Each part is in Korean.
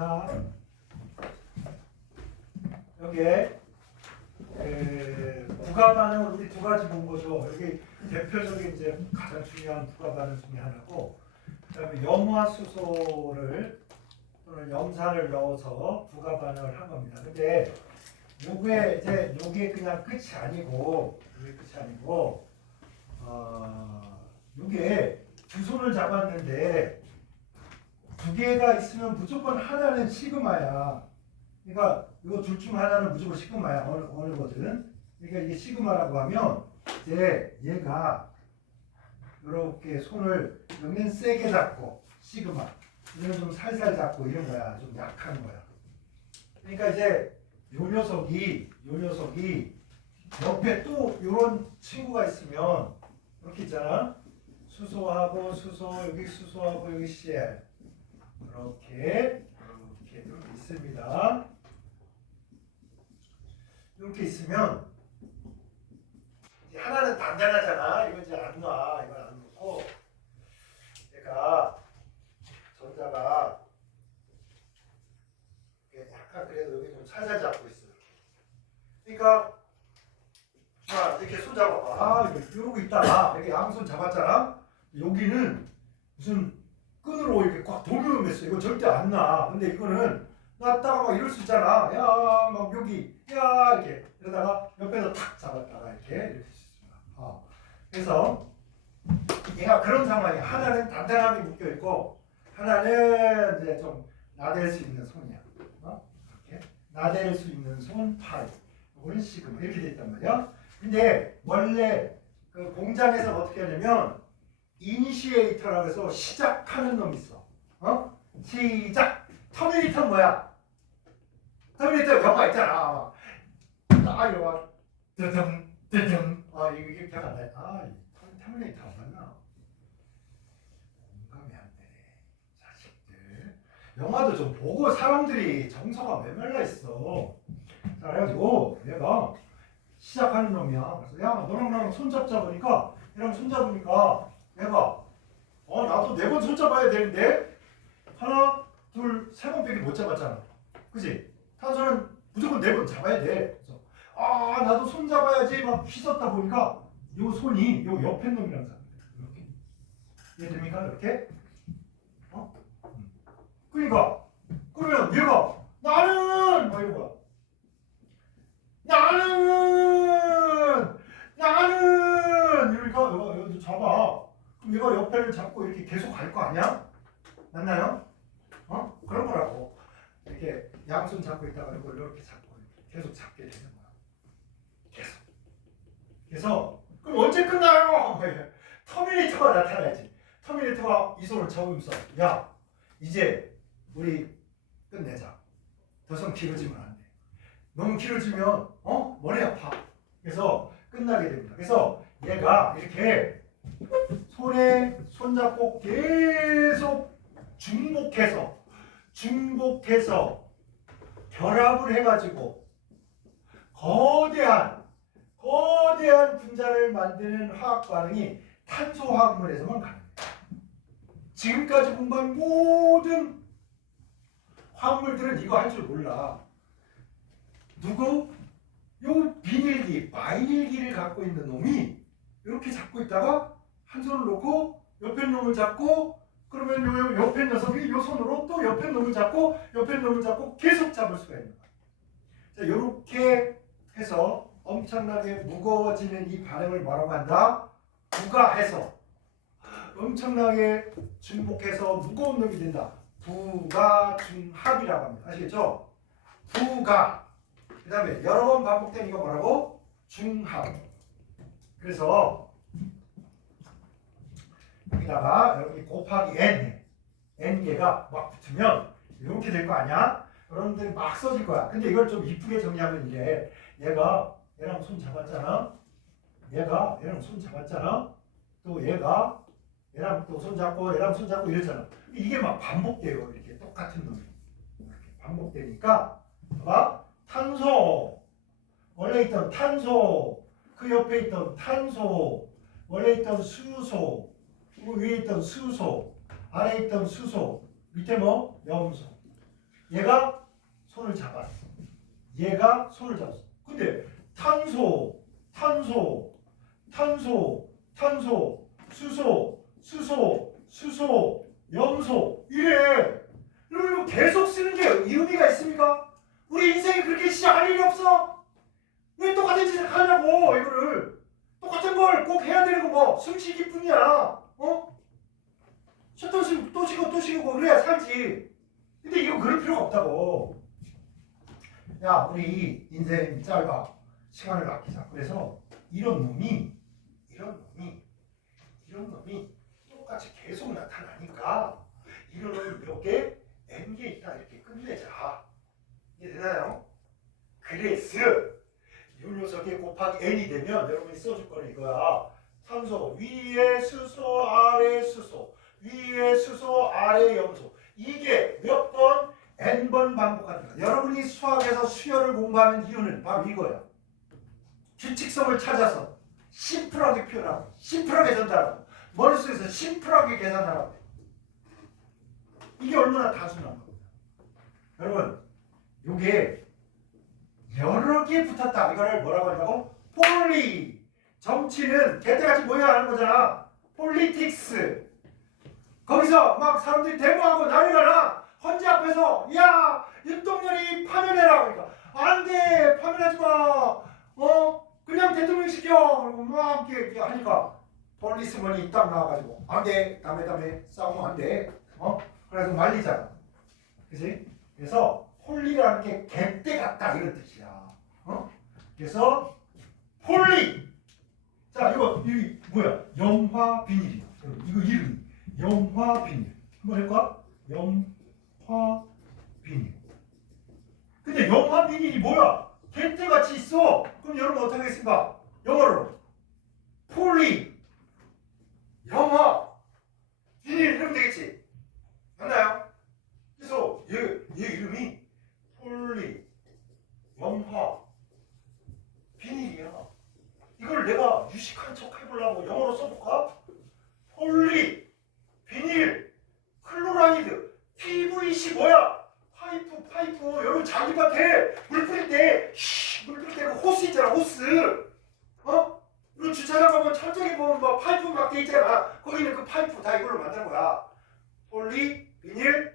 자, 여기에 부가 반응을 우리 두 가지 본 거죠. 여기 대표적인 이제 가장 중요한 부가 반응 중에 하나고, 그다음에 염화수소를 또는 염산을 넣어서 부가 반응을 한 겁니다. 근데 요게 그냥 끝이 아니고, 요게 두 손을 잡았는데 두 개가 있으면 무조건 하나는 시그마야. 그러니까 이거 둘 중 하나는 무조건 시그마야. 어느 거든. 그러니까 이게 시그마라고 하면 이제 얘가 이렇게 손을 여기는 세게 잡고 시그마, 여기는 좀 살살 잡고 이런 거야. 좀 약한 거야. 그러니까 이제 요 녀석이 옆에 또 이런 친구가 있으면 이렇게 있잖아. 수소하고 수소, 여기 수소하고 여기 CL 이렇게 있습니다. 이렇게 있으면 이제 하나는 단단하잖아. 이거 이제 안 놔. 이건 안 놓고 얘가 전자가 약간 그래도 여기 좀 살살 잡고 있어. 그러니까 자 이렇게 손 잡아봐. 이러고 있다가 이렇게 양손 잡았잖아. 여기는 무슨 끈으로 이렇게 꽉 동요했어. 이거 절대 안 나. 근데 이거는 놨다가 막 이럴 수 있잖아. 야, 막 여기, 야, 이렇게. 이러다가 옆에서 탁 잡았다가 이렇게 수 있습니다. 그래서 얘가 그런 상황이야. 하나는 단단하게 묶여 있고, 하나는 이제 좀 나댈 수 있는 손이야. 이렇게 나댈 수 있는 손, 팔. 이거는 시그마 이렇게 돼 있단 말이야. 근데 원래 그 공장에서 어떻게 하냐면 이니시에이터라고 해서 시작하는 놈이 있어. 시작. 터미네이터는 뭐야? 터미네이터 영화 있잖아. 이거 뜨등 이게 기억 안 나. 터미네이터 안 맞나? 공감이 안 되네. 자식들. 영화도 좀 보고 사람들이 정서가 메말라 있어. 자, 그래가지고 얘가 시작하는 놈이야. 그래서 야 너랑 나랑 손잡자 보니까 얘랑 손잡으니까 얘가 나도 4번 손잡아야 되는데 하나 둘 세 번밖에 못 잡았잖아. 그지? 탄소는 무조건 4번 잡아야 돼. 그래서 나도 손 잡아야지 막 휘젓다 보니까 요 손이 요 옆에 놈이랑 잡는다. 이렇게 이해됩니까? 이렇게? 그러니까 그러면 얘가 나는 막 이런 거야. 나는 이러니까 얘가 잡아. 그럼 얘가 옆에를 잡고 이렇게 계속 갈 거 아니야? 맞나요? 그런 거라고. 이렇게 양손 잡고 있다가 이걸 이렇게 잡고 계속 잡게 되는 거야. 계속. 그럼 언제 끝나요? 터미네이터가 나타나야지. 터미네이터가 이 손을 잡으면서 야 이제 우리 끝내자. 더 이상 길어지면 안 돼. 너무 길어지면 머리 아파. 그래서 끝나게 됩니다. 그래서 얘가 이렇게 손에 손잡고 계속 중복해서 결합을 해가지고 거대한 분자를 만드는 화학 반응이 탄소 화학물에서만 가능해요. 지금까지 공부한 모든 화학물들은 이거 할 줄 몰라. 누구? 요 비닐기, 바이닐기를 갖고 있는 놈이 이렇게 잡고 있다가 한 손을 놓고 옆에 놈을 잡고 그러면 요 옆에 녀석이 요 손으로 또 옆에 놈을 잡고 계속 잡을 수가 있는 거야. 자, 요렇게 해서 엄청나게 무거워지는 이 반응을 뭐라고 한다? 부가해서 엄청나게 중복해서 무거운 놈이 된다. 부가중합이라고 합니다. 아시겠죠? 부가 그 다음에 여러 번 반복된 이거 뭐라고? 중합. 그래서 여기다가 여기 곱하기 n개가 막 붙으면 이렇게 될 거 아니야? 여러분들이 막 써질 거야. 근데 이걸 좀 이쁘게 정리하면 이래. 얘랑 손 잡았잖아. 얘랑 손 잡았잖아. 또 얘랑 또 손 잡고 이랬잖아. 이게 막 반복돼요. 이렇게 똑같은 놈이 이렇게 반복되니까 봐봐. 탄소 원래 있던 탄소 그 옆에 있던 탄소 원래 있던 수소 그 위에 있던 수소 아래 있던 수소 밑에 뭐? 염소. 얘가 손을 잡았어. 얘가 손을 잡았어. 근데 탄소, 탄소, 탄소, 탄소, 수소, 수소, 수소, 염소 이래. 여러분 이거 계속 쓰는 게 의미가 있습니까? 우리 인생이 그렇게 시작할 일이 없어? 왜 똑같은 짓을 하냐고 이거를. 똑같은 걸 꼭 해야 되는 거 뭐 숨쉬기뿐이야. 어? 셔터 쉬고 또 쉬고 또 쉬고 그래야 살지. 근데 이거 그럴 필요가 없다고. 야 우리 인생 짧아. 시간을 아끼자. 그래서 이런 놈이 똑같이 계속 나타나니까 이런 놈이 몇 개? N개 있다 이렇게 끝내자. 이해되나요? 그래서 이 녀석이 곱하기 N이 되면 여러분이 써줄 거는 이거야. 산소 위에 수소 아래 수소 위에 수소 아래 염소. 이게 몇 번? N번 반복한다. 여러분이 수학에서 수열을 공부하는 이유는 바로 이거야. 규칙성을 찾아서 심플하게 표현하고 심플하게 전달하고 머릿속에서 심플하게 계산하라고. 이게 얼마나 단순한 겁니다. 여러분 요게 여러 개 붙었다. 이거를 뭐라고 한다고? 폴리. 정치는 개떼같이 모여야 하는 거잖아. 폴리틱스. 거기서 막 사람들이 데모하고 난리가 나. 헌재 앞에서 야 윤석열이 파면해라. 그러니까 안돼 파면하지 마. 그냥 대통령 시켜. 그리고 막 이렇게 하니까 폴리스먼이 딱 나와가지고 안돼 다음에 싸우면 안돼. 그래서 말리잖아. 그치? 그래서 폴리라는 게 개떼 같다 이런 뜻이야. 그래서 폴리. 자 이거 뭐야? 염화 비닐이야. 이거 이름이 염화 비닐. 한번 해볼까? 염화 비닐. 근데 염화 비닐이 뭐야? 개떼 같이 있어. 그럼 여러분 어떻게 하겠습니까? 영어로 폴리 염화 비닐 이러면 되겠지. 맞나요? 그래서 얘 이름이 폴리 염화 비닐이야. 이걸 내가 유식한 척 해보려고 영어로 써볼까? 폴리 비닐 클로라이드 PVC 뭐야? 파이프. 여러분 자기밭에 물 뿌릴 때 그 호스 있잖아. 호스. 이런 주차장 가면 철저히 보면 뭐 파이프 막 돼 있잖아. 거기는 그 파이프 다 이걸로 만든 거야. 폴리 비닐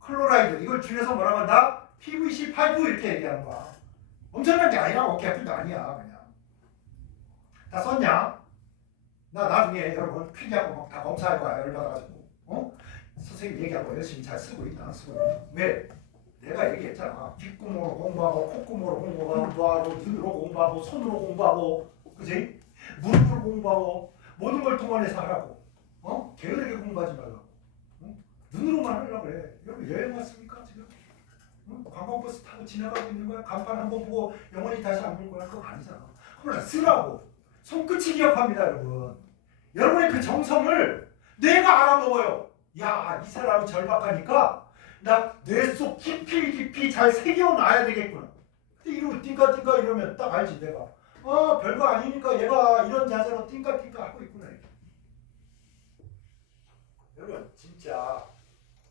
클로라이드. 이걸 줄여서 뭐라고 한다? PVC 파이프 이렇게 얘기하는 거야. 엄청난 게 아니라 개뿔도 아니야. 그냥 다 썼냐? 나 나중에 여러분 필기하고 막 다 검사할 거야. 열받아가지고 선생님 얘기하고 열심히 잘 쓰고 있나 안 쓰고 있나. 왜? 내가 얘기했잖아. 귓구멍으로 공부하고 콧구멍으로 공부하고 눈으로 공부하고 손으로 공부하고 그지? 무릎으로 공부하고 모든 걸 동원해서 하라고. 게으르게 공부하지 말라고. 눈으로만 하려고 그래. 여러분 여행 왔습니까 지금? 관광버스 타고 지나가고 있는 거야? 간판 한번 보고 영원히 다시 안 볼 거야? 그거 아니잖아. 그러나 쓰라고. 손끝이 기억합니다 여러분. 여러분의 그 정성을 내가 알아먹어요. 야, 이 사람이 절박하니까 나 뇌 속 깊이 잘 새겨놔야 되겠구나. 근데 이러고 띵까띵까 이러면 딱 알지 내가. 별거 아니니까 얘가 이런 자세로 띵까띵까 하고 있구나. 이렇게. 여러분 진짜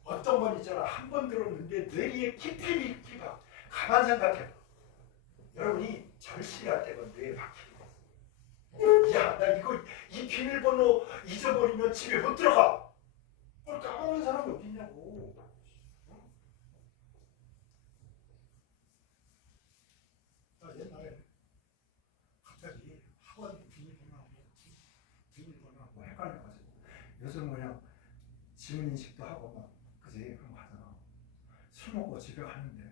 어떤 건 있잖아. 한 번 들었는데 뇌에 깊이 가. 가만 생각해봐. 여러분이 절실할 때가 뇌에 박히는 거야. 야, 나 이 비밀번호 잊어버리면 집에 못 들어가. 그걸 까먹는 사람이 어딨냐고. 나 옛날에 갑자기 학원 비밀번호하고 헷갈려가지고 요즘 그냥 지문인식도 하고 막 그지 그런 거 하잖아. 술 먹고 집에 갔는데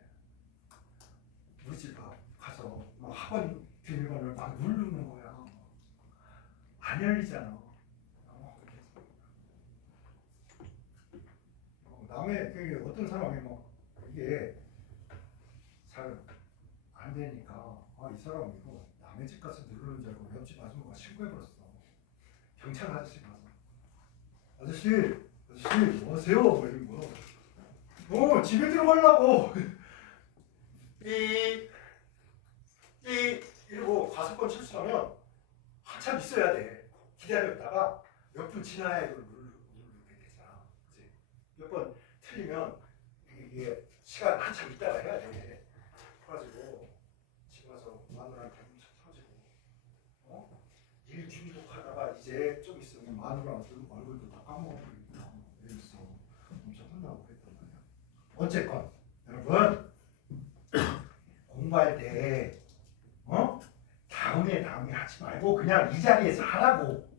우리 집 가서 막 학원 비밀번호를 막 누르는 거야. 안 열리잖아. 남의 그게 어떤 사람이 막 이게 잘 안 되니까 이 사람 이거 남의 집 가서 누르는 줄 알고 옆집 아줌마가 신고해버렸어. 경찰 아저씨 가서 아저씨 뭐 하세요? 뭐 이런 거. 집에 들어가려고 삐 이러고 5번 실수하면 한참 있어야 돼. 기다렸다가 몇 분 지나야 이걸 누르게 되잖아. 몇 번 틀리면 이게 시간 한참 있다가 해야 돼. 그래가지고 지금 와서 마누라한테 엄청 터지고 일 중독하다가 이제 좀 있으면 마누라한테 얼굴도 다 까먹어버리겠다. 이러면서 엄청 혼나고 그랬단 말이야. 어쨌건 여러분 공부할 때 다음에 하지 말고 그냥 이 자리에서 하라고.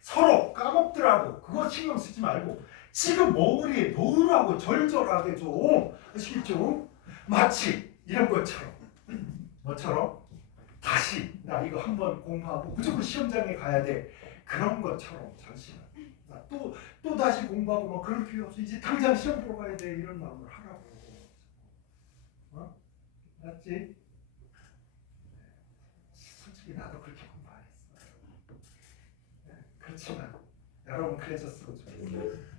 서로 까먹더라도 그거 신경 쓰지 말고 지금 머리에 놓으라고 절절하게 좀 아시겠죠? 마치 이런 것처럼 뭐처럼 다시 나 이거 한번 공부하고 무조건 시험장에 가야 돼 그런 것처럼 잠시만 또 다시 공부하고 뭐 그럴 필요 없어 이제 당장 시험 보러 가야 돼 이런 마음을 하라고. 맞지? 솔직히 나도 그렇게 공부 안 했어. 그렇지만 여러분 그래줬으면 좋겠어요.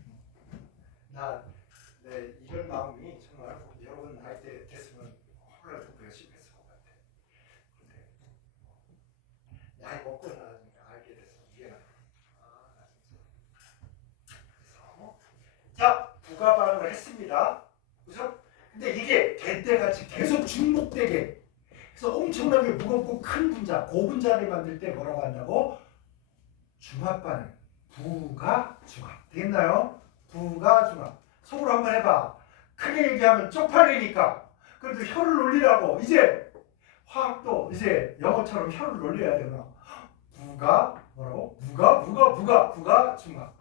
이런 마음이 정말 여러분 나이 때 됐으면 홀라도 열심히 했을 것 같아. 근데 나이 먹고 나니까 알게 돼서 이해가 돼. 나 진짜. 그래서 자 부가 반응을 했습니다. 그죠? 근데 이게 대때같이 계속 중복되게 그래서 엄청나게 무겁고 큰 분자, 고분자를 만들 때 뭐라고 한다고? 중합반응. 부가 중합. 되겠나요? 부가 중합. 속으로 한번 해봐. 크게 얘기하면 쪽팔리니까. 그래도 혀를 놀리라고. 이제 화학도 이제 영어처럼 혀를 놀려야 되나? 부가 뭐라고? 부가 중합.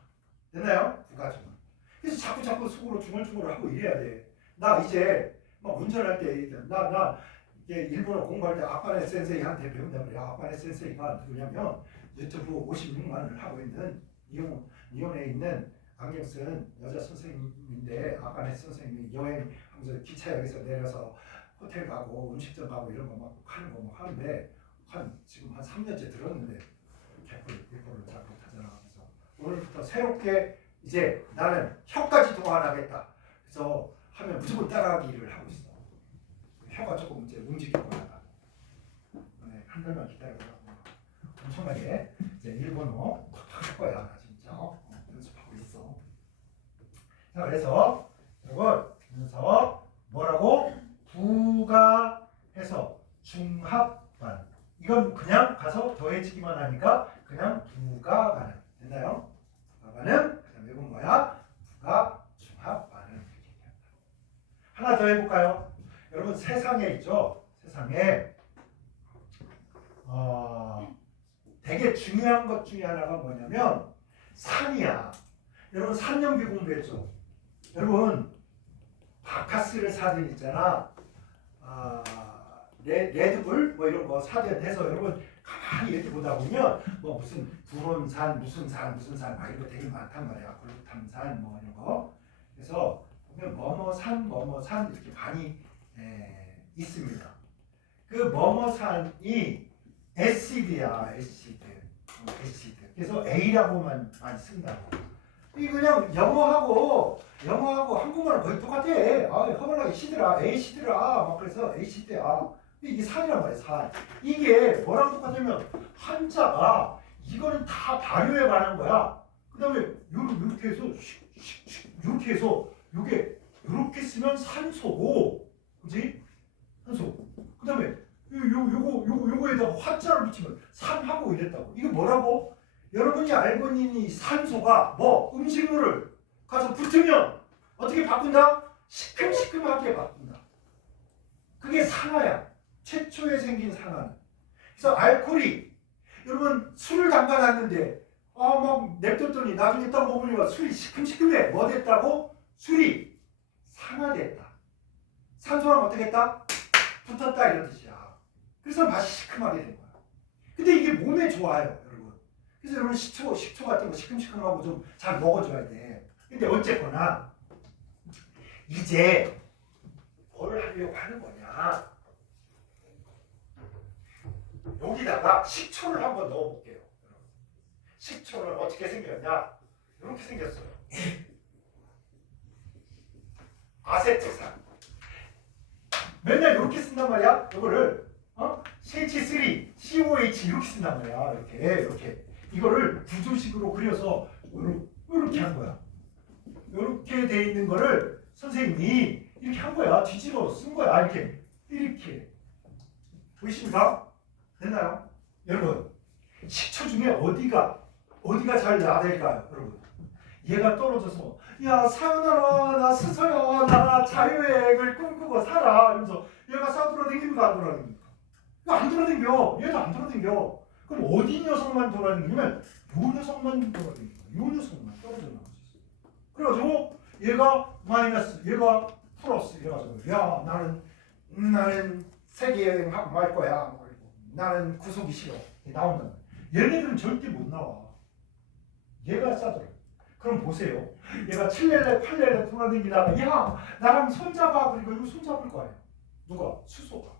됐나요? 부가 중합. 그래서 자꾸 속으로 중얼중얼 하고 이래야 돼. 나 이제 막 운전할 때 이게 일본어 공부할 때 아빠네 센세이한테 배운단 말이야. 아빠네 센세이가 누구냐면 유튜브 56만을 하고 있는 이혼에 있는 안경 쓴 여자 선생님인데 아빠네 선생님이 여행하면서 기차역에서 내려서 호텔 가고 음식점 가고 이런 거 막 하는 거 막 하는데 지금 한 3년째 들었는데 일본어를 잘 못하잖아. 그래서 오늘부터 새롭게 이제 나는 혀까지 동원하겠다. 그래서 하면 무조건 따라하기를 하고 있어. 혀가 조금 이제 움직일 거야. 한 달만 기다려보라고. 엄청나게 이제 일본어 할 거야. 나 진짜 연습하고 있어. 자, 그래서 여러분 그래서 뭐라고? 부가 해서 중합반. 이건 그냥 가서 더해지기만 하니까 그냥 부가 반응. 됐나요? 부가 반응. 그다음에 이건 뭐야? 부가 중합 반응. 하나 더 해볼까요? 여러분 세상에 있죠? 세상에 되게 중요한 것 중에 하나가 뭐냐면 산이야. 여러분 산연비 공부했죠? 여러분 바카스를 사든 있잖아. 레드불 뭐 이런 거 사든 해서 여러분 가만히 이렇게 보다 보면 뭐 무슨 불온산 무슨 산 막 이런 거 되게 많단 말이야. 글루탐산 뭐 이런 거. 그래서 보면 뭐뭐산 이렇게 많이 있습니다. 그 뭐뭐산이 애시드야, 애시드. 그래서 A라고만 많이 쓴다고. 이 그냥 영어하고 한국말은 거의 똑같아. 허벌나게 시드라, A시드라. 막 그래서 A시드야. 이게 산이란 말이야, 산. 이게 뭐랑 똑같냐면 한자가 이거는 다 발효에 관한 거야. 그 다음에 이렇게 해서 이렇게 해서 요게 이렇게 쓰면 산소고, 그지? 산소. 그 다음에 요거에다가 화자를 붙이면 산하고 이랬다고. 이게 뭐라고? 여러분이 알고 있는 이 산소가 뭐 음식물을 가서 붙으면 어떻게 바꾼다? 시큼시큼하게 바꾼다. 그게 산화야. 최초에 생긴 산화는. 그래서 알코올이 여러분 술을 담가놨는데 막 냅뒀더니 나중에 딱 먹으니까 술이 시큼시큼해. 뭐 됐다고? 술이 산화됐다. 산소랑 어떻게 했다? 붙었다 이런 뜻이야. 그래서 맛이 시큼하게 된 거야. 근데 이게 몸에 좋아요, 여러분. 그래서 여러분 식초 같은 거 시큼시큼하고 좀 잘 먹어줘야 돼. 근데 어쨌거나 이제 뭘 하려고 하는 거냐? 여기다가 식초를 한번 넣어볼게요. 식초는 어떻게 생겼냐? 이렇게 생겼어요. 아세트산. 맨날 이렇게 쓴단 말이야. 이거를 CH3, COH 이렇게 쓴단 말이야. 이렇게. 이거를 구조식으로 그려서 이렇게 한 거야. 이렇게 돼 있는 거를 선생님이 이렇게 한 거야. 뒤집어 쓴 거야. 이렇게 보이십니까? 됐나요? 여러분, 식초 중에 어디가 잘 나댈까요? 여러분, 얘가 떨어져서 야 사연아라 나 스서야 나 자유여행을 꿈꾸고 살아 이러면서 얘가 싹 돌아다닙니까 안 돌아다닙니까? 이거 안 돌아다녀. 얘도 안 돌아다녀. 그럼 어디 녀석만 돌아다니냐면 요 녀석만 돌아다니는 거야. 요 녀석만 떨어져 나올 수 있어. 그래가지고 얘가 마이너스, 얘가 플러스 이래가지고 야 나는 세계 여행하고 말 거야. 나는 구속이 싫어. 나온다. 얘네들은 절대 못 나와. 얘가 싸더라. 그럼 보세요. 얘가 7렐레 8렐레 돌아다니다가 야 나랑 손잡아. 그리고 이거 손잡을 거 아니야. 누가? 수소가.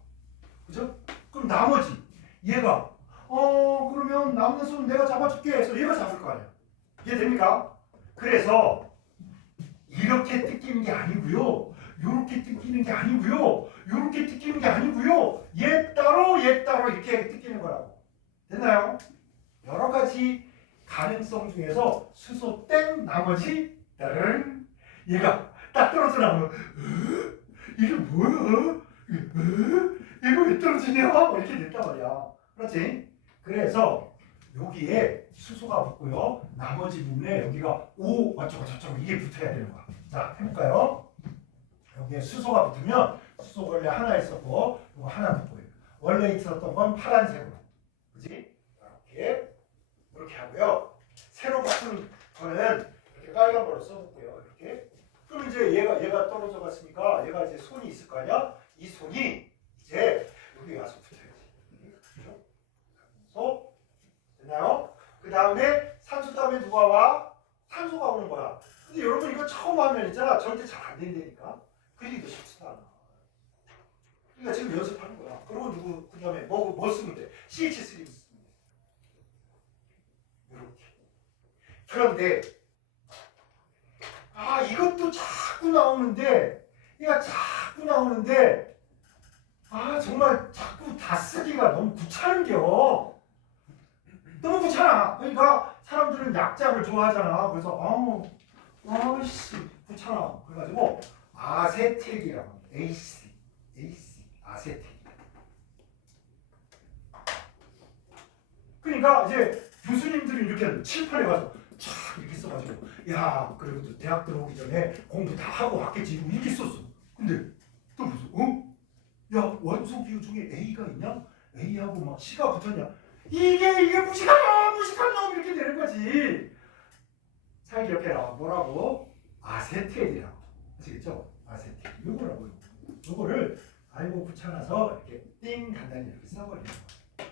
그죠? 그럼 나머지 얘가 그러면 남는 손 내가 잡아줄게 해서 얘가 잡을 거 아니야. 이해됩니까? 그래서 이렇게 뜯기는 게 아니고요. 요렇게 뜯기는 게 아니고요. 요렇게 뜯기는 게 아니고요. 얘 따로 이렇게 뜯기는 거라고. 됐나요? 여러 가지 가능성 중에서 수소 땡 나머지 따른 얘가 딱 떨어져 나오면 이게 뭐야? 이거 왜 떨어지냐? 이렇게 됐단 말이야. 그렇지? 그래서 여기에 수소가 붙고요. 나머지 부분에 여기가 O 어쩌고 저쩌고 이게 붙어야 되는 거야. 자, 해볼까요? 여기에 수소가 붙으면 수소 원래 하나 있었고 이거 하나 붙고요. 원래 있었던 건 파란색으로. 그지? 이렇게 하고요. 새로 붙은 거는 이렇게 빨간 거로 써볼게요. 이렇게. 그럼 이제 얘가 떨어져 갔으니까 얘가 이제 손이 있을 거 아니야? 이 손이 이제 여기 와서 붙어야지. 그죠? 그래서 됐나요? 그 다음에 산소 다음에 누가 와? 산소가 오는 거야. 근데 여러분 이거 처음 하면 있잖아. 절대 잘 안 된다니까. 그리기도 쉽지가 않아. 그러니까 지금 연습하는 거야. 그리고 그 다음에 뭐 쓰면 돼? CH3 쓰면 돼. 이렇게. 그런데 이것도 자꾸 나오는데 정말 자꾸 다 쓰기가 너무 귀찮은겨. 너무 귀찮아. 그러니까 사람들은 약자를 좋아하잖아. 그래서 아씨 귀찮아. 그래가지고 아세텍이라고 합니다. AC 아세텍. 그러니까 이제 교수님들이 이렇게 칠판에 가서 촥 이렇게 써가지고 야 그래도 대학 들어오기 전에 공부 다 하고 왔겠지 이렇게 썼어. 근데 또 무슨 야 원소 기호 중에 A가 있냐? A하고 막 C가 붙었냐? 이게 무식한 놈 이렇게 되는 거지. 잘 기억해라. 뭐라고? 아세텍이라고. 아시겠죠? 아세텍. 요거라고요. 요거를 알고 붙여놔서 이렇게 띵 간단히 이렇게 써버리는 거야.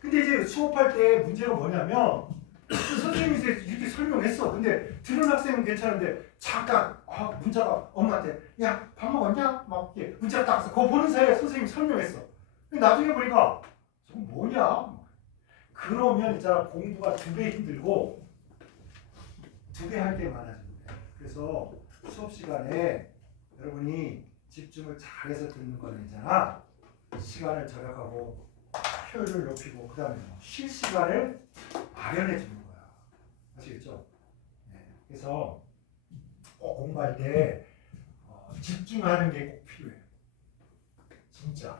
근데 이제 수업할 때 문제가 뭐냐면 선생님이 이렇게 설명했어. 근데 들은 학생은 괜찮은데 잠깐 문자가 엄마한테 야 밥 먹었냐? 막 이렇게 문자가 딱 왔어. 그거 보는 사이에 선생님이 설명했어. 근데 나중에 보니까 저건 뭐냐? 그러면 이제 공부가 2배 힘들고 2배 할 때 많아지는 거예요. 그래서 수업 시간에 여러분이 집중을 잘해서 듣는 거는 있잖아. 시간을 절약하고 효율을 높이고 그 다음에 쉴 시간을 마련해 주는 거야. 아시겠죠? 네. 그래서 꼭 공부할 때 집중하는 게 꼭 필요해. 진짜.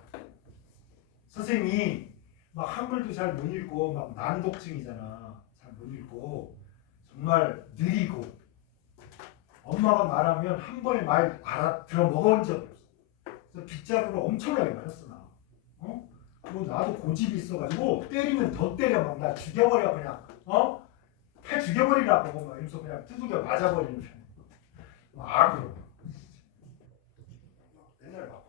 선생님이 막 한글도 잘 못 읽고 막 난독증이잖아. 잘 못 읽고 정말 느리고 엄마가 말하면 한 번에 말 알아들어 먹은 적이 없어. 그래서 빗자루로 엄청나게 맞았어 나. 그리고 나도 고집이 있어가지고 때리면 더 때려 막 나 죽여버려 그냥 패 죽여버리라고 막 이러면서 그냥 두들겨 맞아버리는 편이야. 그럼 맨날 바꿔.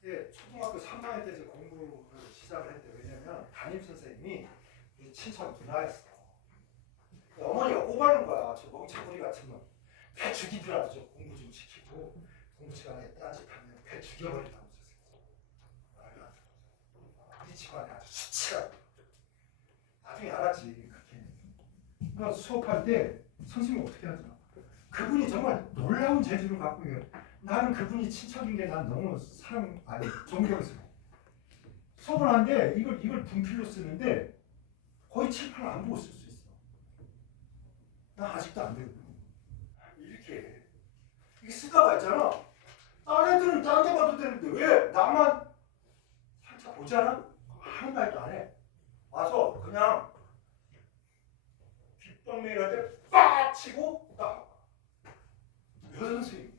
근데 초등학교 3학년 때 공부를 시작을 했대. 왜냐면 담임 선생님이 친척 누나였어. 어머니가 꼬바는 거야. 저 멍청구리 같은 놈. 배 죽이더라도 저 공부 좀 시키고 공부 시간에 딴짓하면 배 죽여버린다고 선생님. 우리 집안에 아주 수치라고. 나중에 알았지. 그렇게. 그러니까 수업할 때 선생님이 어떻게 하잖아. 그분이 정말 놀라운 재주를 갖고 있어요. 나는 그분이 친척인 게 난 너무 존경스러워. 수업을 하는데 이걸 분필로 쓰는데 거의 칠판을 안 보고 쓸 수 있어. 나 아직도 안 되거든. 이렇게 이게 쓰다가 있잖아. 딴 애들은 딴 데 봐도 되는데 왜 나만 살짝 보잖아? 아무 말도 안 해. 와서 그냥 빗방망이한테 빡 치고 딱. 선생님.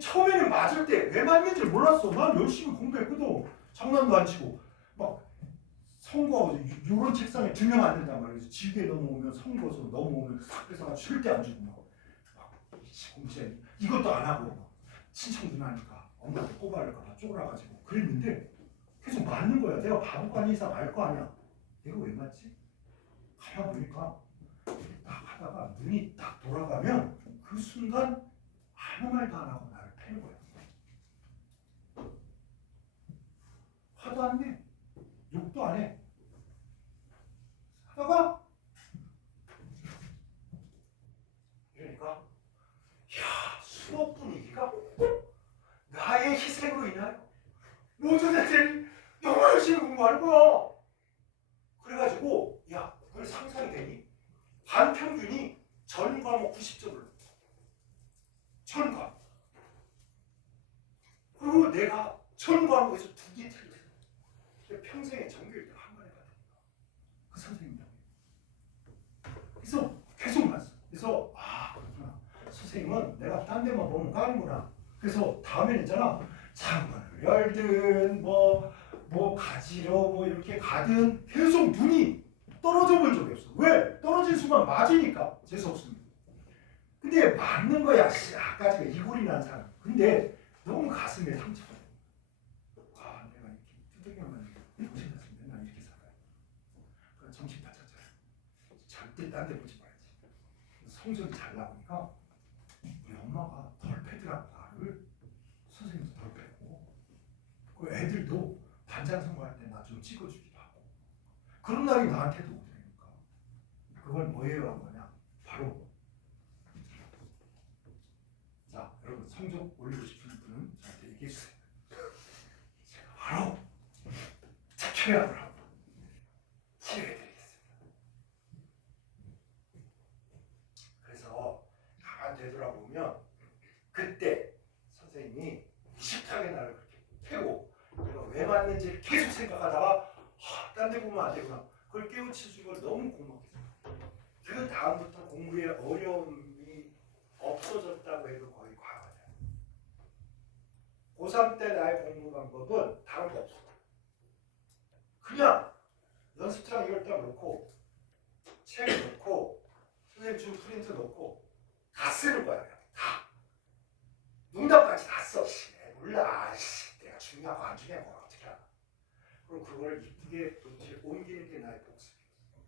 처음에는 맞을 때 왜 맞는지 몰랐어. 난 열심히 공부했거든. 장난도 안 치고 막 선거하고 요런 책상에 두명 안 된단 말이야. 지게 넘어오면 선거서 넘어오면 싹 뺏어가 절대 안 주고 막 공채 이것도 안 하고 친척 누나니까 엄마한테 꼬발릴까봐 쫄아가지고 그랬는데 계속 맞는 거야. 내가 바보가 아닌 이상 알 거 아니야. 내가 왜 맞지? 가만 보니까 딱 하다가 눈이 딱 돌아가면 그 순간 아무 말도 안 하고 나를 패는 거야. 화도 안 내. 욕도 안 해. 하다가 그러니까 야 수업 분위기가 나의 희생으로 인하여 모든 애들이 너무 열심히 공부하는 거야. 그래가지고 야 그걸 상상이 되니? 반 평균이 전 과목 90점을 전 과목. 그리고 내가 전 과목에서 2개 틀렸어. 평생에 전교 1등 한 번에 받으니까 그 선생님이랑. 그래서 계속 났어. 그래서 아 그렇구나. 선생님은 내가 딴 데만 보면 까는구나. 그래서 다음에는 있잖아. 창문을 열든 뭐 가지러 뭐 이렇게 가든 계속 눈이 떨어져 본 적이 없어. 왜? 떨어진 순간 맞으니까 재수없습니다. 근데 맞는 거야. 아까 이골이 난 사람. 근데 너무 가슴에 상처가. 아 내가 이렇게 두들겨만 정신 났으면 맨날 이렇게 살아요. 그럼 정신 다 찼잖아. 절대 딴 데 보지 말지. 성적이 잘 나오니까 우리 엄마가 덜 패더라고 나를. 선생님도 덜 패고 그 애들도 반장 선거할 때 나 좀 찍어주기도 하고 그런 날이 나한테도 오더라니까. 그걸 뭐예요 한 거냐? 바로 자 여러분 성적 올리고 싶은 분은 저한테 얘기해 주세요. 제가 바로 특효약을 하고 치료해드리겠습니다. 그래서 가만 되돌아보면 그때 선생님이 무식하게 나를 그렇게 패고 내가 왜 맞는지 계속 생각하다가 딴 데 보면 안 되구나. 그걸 깨우쳐준 걸 너무 고맙겠어요. 그 다음부터 공부에 어려움이 없어졌다고 해도 거의 과언이야. 고3 때 나의 공부 방법은 다른 거 없어. 그냥 연습장 이걸 딱 놓고 책 놓고 선생님 준 프린트 놓고 다 쓰는 거야. 다. 농담까지 다 써. 몰라. 내가 중요하고 안 중요한 거 어떻게 알아. 그리고 그걸 이쁘게 노트에 옮기는 게 나의 복습이었어.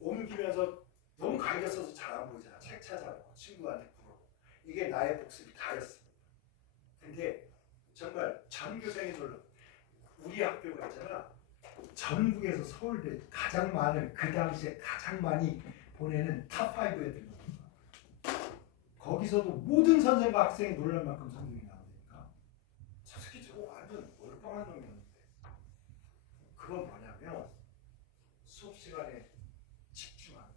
옮기면서 너무 강경 써서 잘 안 보이잖아. 책 찾아보고 친구한테 물어보고. 이게 나의 복습이 다였습니다. 근데 정말 전교생이 놀라. 우리 학교가 있잖아. 전국에서 서울대 가장 많은 그 당시에 가장 많이 보내는 탑5 애들. 거기서도 모든 선생과 학생이 놀랄 만큼 성적이 나오니까 저 새끼 저거 완전 멀쩡한 놈이었는데 그건 뭐냐면 수업 시간에 집중하는.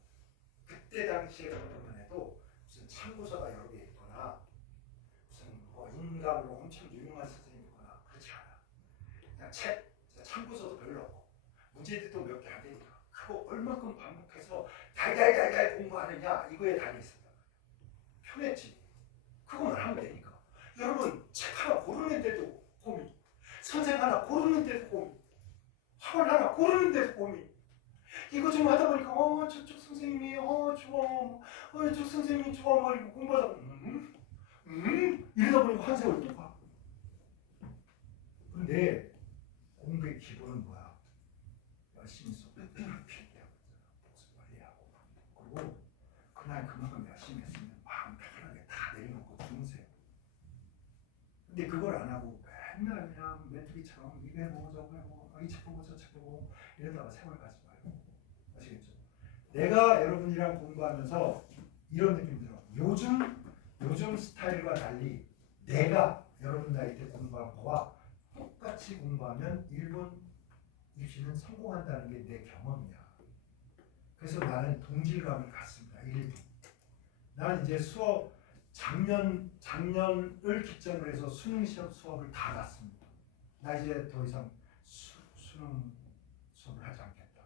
그때 당시에 보면 해도 무슨 참고서가 여러 개 있거나 무슨 뭐 인강으로 엄청 유명한 선생님이 있거나 그렇지 않아. 그냥 책 참고서도 별로 없고 문제들도 몇 개 안 되니까 그거 얼마큼 반복해서 달달달달 공부하느냐 이거에 달려 있습니다. 편했지. 그거만 하면 되니까. 여러분 책 하나 고르는데도 고민, 선생 하나 고르는데도 고민, 학원 하나 고르는데도 고민. 이거 좀 하다 보니까 저쪽 선생님이 좋아, 저쪽 선생님이 좋아 막 이거 공부하다 이러다 보니까 한 세월 또 가. 근데 공부의 기본은 뭐야? 열심히 수업을 필기하고 복습 빨리 하고 그리고 그날 그만큼 열심히 했으면 마음 편하게 다 내려놓고 주무세요. 근데 그걸 안 하고 맨날 그냥 메뚜기처럼 이거 해보고 저거 해보고 이 책 보고 저 책 보고 이러다가 세월 가지 말고. 아시겠죠? 내가 여러분이랑 공부하면서 이런 느낌 들어. 요즘 스타일과 달리 내가 여러분 나이 때 공부한 거와 똑같이 공부하면 일본 입시는 성공한다는 게 내 경험이야. 그래서 나는 동질감을 갖습니다. 일부. 나는 이제 작년을 기점으로 해서 수능 시험 수업을 다 봤습니다. 나 이제 더 이상 수능 수업을 하지 않겠다.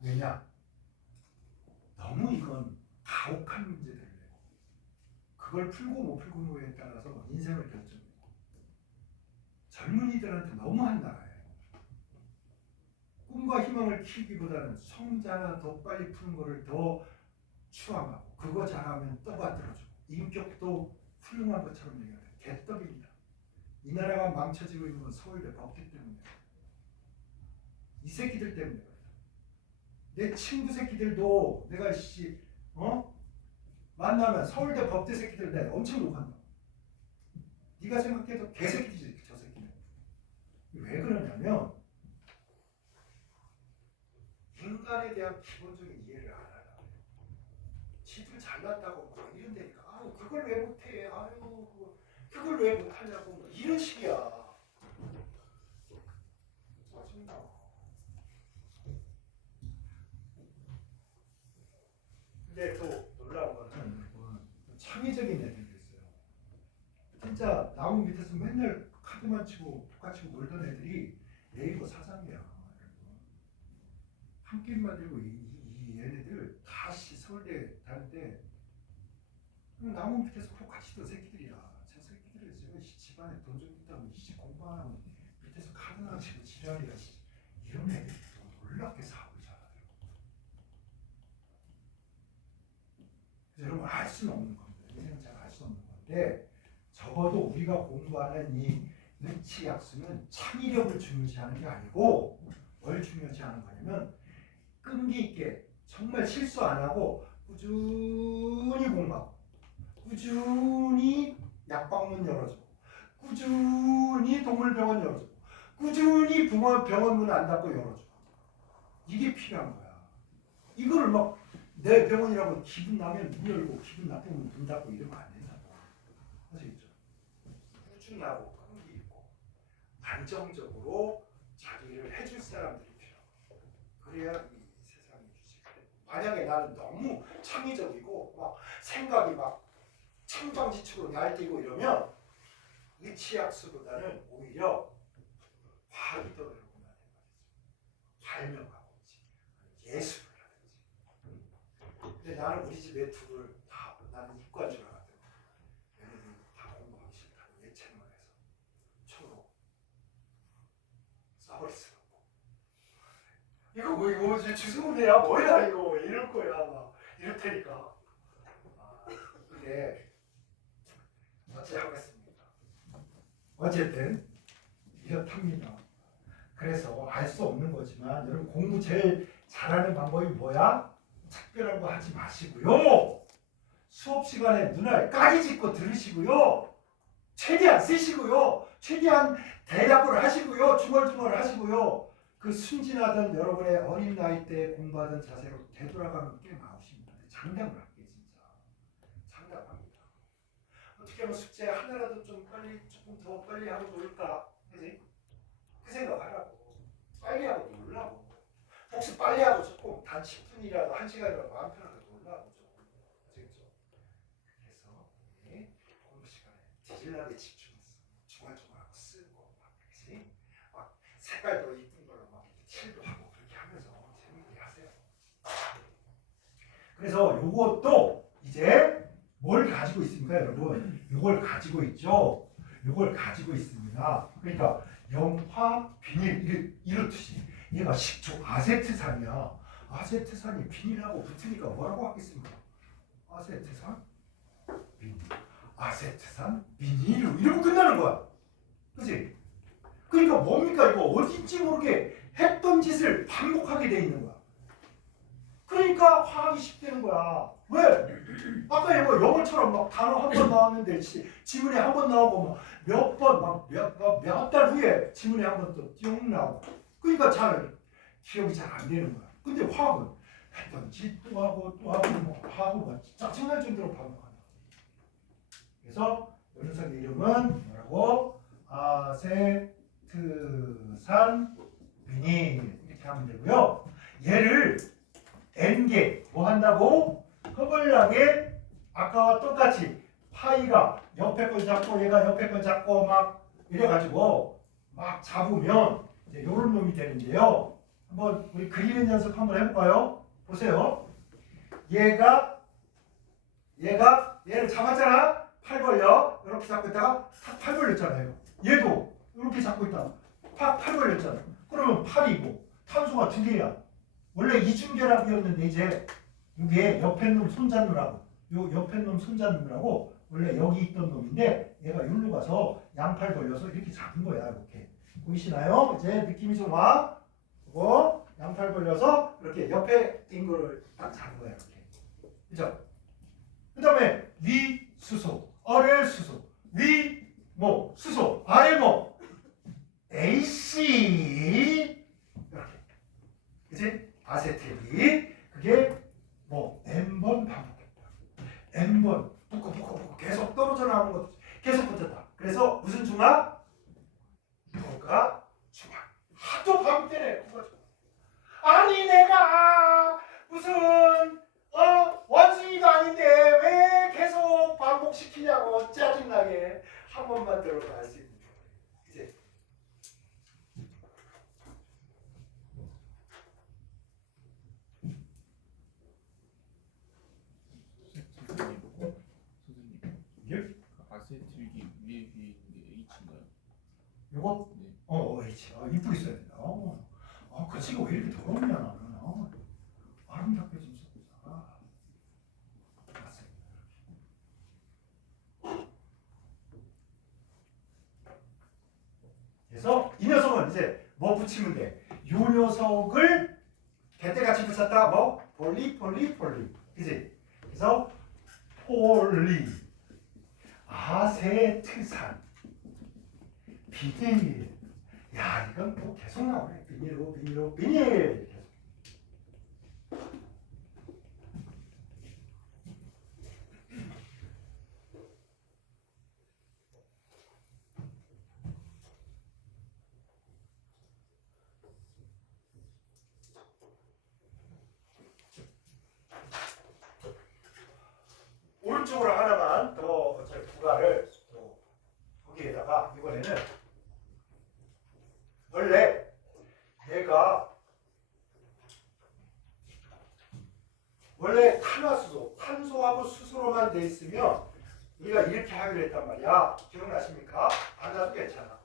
왜냐? 너무 이건 가혹한 문제들을 내고 그걸 풀고 못 풀고에 따라서 인생을 결정해요. 젊은이들한테 너무 한나라예요. 꿈과 희망을 키우기보다는 성자나 더 빨리 푸는 거를 더 추앙하고 그거 잘하면 떠받들어주고 인격도 훌륭한 것처럼 얘기하는 개떡입니다. 이 나라가 망쳐지고 있는 건 서울대가 없기 때문에 이 새끼들 때문에 내 친구 새끼들도 내가 만나면 서울대 법대 새끼들 내가 엄청 욕한다. 네가 생각해도 개새끼지 저 새끼는. 왜 그러냐면 인간에 대한 기본적인 이해를 안 하라. 지들 잘났다고 막 이런다니까. 아유 그걸 왜 못해? 아유 그걸 왜 못하냐고 뭐 이런 식이야. 짜증나. 근데 또 놀라운 거는 창의적인 애들도 있어요. 진짜 나무 밑에서 맨날 카드만 치고 독가 치고 놀던 애들이 네이버 사장이야. 한 끼만 들고 이 얘네들 다시 서울대 다닐 때 나무 밑에서 독가 치던 새끼들이야. 저 새끼들은 지금 집안에 돈 좀 있다고 공부하는 밑에서 카드만 치고 지랄이야. 이런 애들이 또 놀랍게 사업을 잘하더라고. 여러분 알 수는 없는 겁니다. 인생은 잘 알 수 없는 건데 적어도 우리가 공부하는 이 의치약수는 창의력을 중요시하는 게 아니고 뭘 중요시하는 거냐면 끈기 있게 정말 실수 안 하고 꾸준히 공부하고 꾸준히 약방문 열어주고 꾸준히 동물병원 열어주고 꾸준히 병원 문 안 닫고 열어주고 이게 필요한 거야. 이거를 막 내 병원이라고 기분 나면 문 열고 기분 나쁘면 문 닫고 이러면 안 된다고. 아시겠죠? 꾸준하고 끈기 있고 안정적으로 자기를 해줄 사람들이 필요하고 그래야 이 세상이 유지가 돼. 만약에 나는 너무 창의적이고 막 생각이 막 천방지축으로 날뛰고 이러면 의치약수보다는 오히려 과학이 더 여러분 안에 말이죠. 발명하고 예술. 근데 나는 우리 집 애투를 다 나는 이과인 줄 알았거든. 얘네들 다 공부하기 싫다고 예체능을 해서 초록 싸버릴 수가 없고 이거 뭐 이거 주소문이야 뭐야 이거 이럴 거야 막 이럴 테니까 근데 어찌 하겠습니까? 어쨌든 이렇답니다. 그래서 알 수 없는 거지만 여러분 공부 제일 잘하는 방법이 뭐야? 특별한 거 하지 마시고요. 수업 시간에 눈알 까기 짚고 들으시고요. 최대한 쓰시고요. 최대한 대답을 하시고요. 중얼중얼 하시고요. 그 순진하던 여러분의 어린 나이 때 공부하던 자세로 되돌아가면 꽤 나오십니다. 장담을 할게요. 진짜. 장담합니다. 어떻게 하면 숙제 하나라도 좀 빨리 조금 더 빨리 하고 놀까? 그지? 그 생각하라고. 빨리 하고 놀라고. 혹시 빨리 하고 조금 단 10분이라도 1시간이라도 마음 편하게 놀라고 좀 아시겠죠? 그래서 공부 시간에 디질나게 집중해서 중얼중얼하고 쓰고 막 그렇지? 막 색깔도 이쁜 걸로 막 칠도 하고 그렇게 하면서 재밌게 하세요. 그래서 요것도 이제 뭘 가지고 있습니까, 여러분? 요걸 가지고 있죠. 요걸 가지고 있습니다. 그러니까 염화 비닐 이렇듯이 얘가 식초 아세트산이야. 아세트산이 비닐하고 붙으니까 뭐라고 하겠습니까? 아세트산 비닐. 아세트산 비닐로 이러면 끝나는 거야. 그치? 그러니까 뭡니까 이거 어딘지 모르게 했던 짓을 반복하게 돼 있는 거야. 그러니까 화학이 쉽다는 거야. 왜? 아까 이거 영어처럼 막 단어 한 번 나왔는데 지문에 한 번 나오고 막 몇 번 막 몇 달 후에 지문에 한 번 또 띵 나오고. 그러니까 잘 기억이 잘 안 되는 거야. 근데 화학은 했던 짓도 하고 또 하고 뭐 하고 막 짜증날 정도로 반복한다. 그래서 이 녀석의 이름은 뭐라고? 아세트산 비닐 이렇게 하면 되고요. 얘를 N개 뭐 한다고? 허벌나게 아까와 똑같이 파이가 옆에 걸 잡고 얘가 옆에 걸 잡고 막 이래가지고 막 잡으면 이제 요런 놈이 되는데요. 한번 우리 그리는 연습 한번 해볼까요? 보세요. 얘를 잡았잖아. 팔 벌려. 이렇게 잡고 있다가 탁 팔 벌렸잖아요. 얘도 이렇게 잡고 있다가 팍 팔 벌렸잖아. 그러면 팔이고 탄소가 두 개야. 원래 이중결합이었는데 이제 이게 옆에 놈 손잡느라고 요 옆에 놈 손잡느라고 원래 여기 있던 놈인데 얘가 여기로 가서 양팔 벌려서 이렇게 잡은 거야. 이렇게 보이시나요? 이제 느낌이 좀 와. 그리고 양팔 벌려서 이렇게 옆에 인 거를 딱 잡은 거야. 이렇게. 그죠? 그 다음에 위 수소, 아래 수소, 위 뭐 수소, 아래 뭐 AC 이렇게. 그치? 아세틸이 그게 뭐 N번 반복했다. N번 붙고 계속 떨어져 나오는 것도 계속 붙었다. 그래서 무슨 중화? 부가 중화. 하도 반복되네. 부가 중화. 아니 내가 무슨 원숭이도 아닌데 왜 계속 반복시키냐고 짜증나게 한 번만 들어도 알 수 있는 거예요. 이제 선생님, 아세틸기 위에 있는 게 H인가요? 요거? 네. H. 이쁘게 써야 된다. 글씨가 왜 이렇게 더럽냐 나는. 아름답게 좀 써보자. 맞습니다. 그래서 이 녀석은 이제 뭐 붙이면 돼? 요 녀석을 개떼같이 붙였다. 뭐? 폴리. 그지? 그래서 폴리 아세트산 비닐. 야, 이건 또 계속 나오네. 비닐. 계속. 오른쪽으로 하나만 더 부가를 또 거기에다가 이번에는 원래 내가 원래 탄화수소, 탄소하고 수소로만 돼 있으면 우리가 이렇게 하기로 했단 말이야. 기억나십니까? 안 나도 괜찮아.